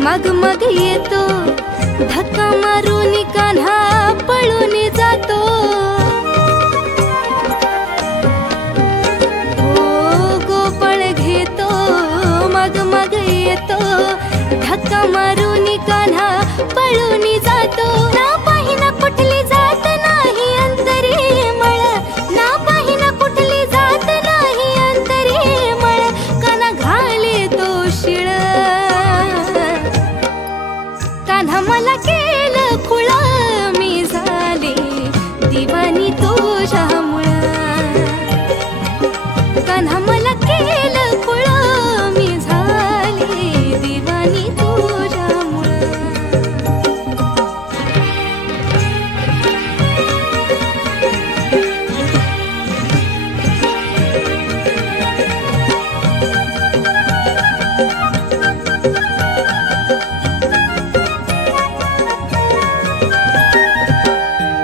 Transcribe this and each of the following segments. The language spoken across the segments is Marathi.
मग मग येतो धक्का मारून कान्हा पळून जातो। ओ गोपाळ घेतो मग मग येतो धक्का मारून कान्हा पळून जातो। ना पाहिना कुठली जात नाही अंतरी मळ, ना पाहिना कुठली जात नाही अंतरी मळ, कान्हा घाले तो शिळ। कान्हा मला केलं खुळ मी झाले दिवानी तुझ्यामुळ। कान्हा मला केलं खुळ मी झाले दिवानी तुझ्यामुळ।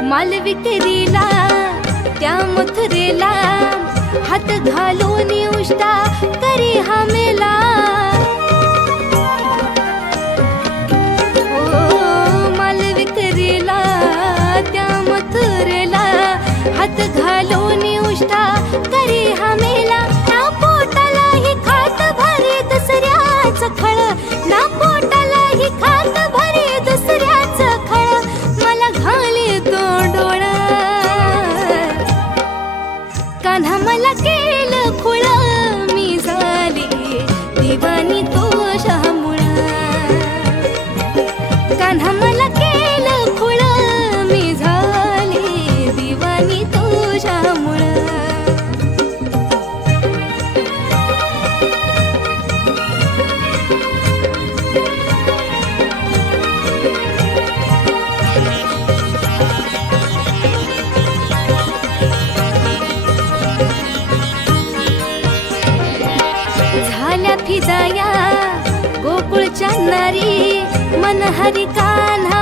माल विक्रीला त्या मथुरेला हात घालून उष्टा करी हा मेला। ओ माल विक्रीला त्या मथुरेला कान्हा मला केलं खुळ मी झाले दिवानी तुझ्यामुळं कान्हा मला केलं खुळ मी झाले दिवानी तुझ्यामुळं झाल्या फिदाया गोकुळच्या नारी मन हरी कान्हा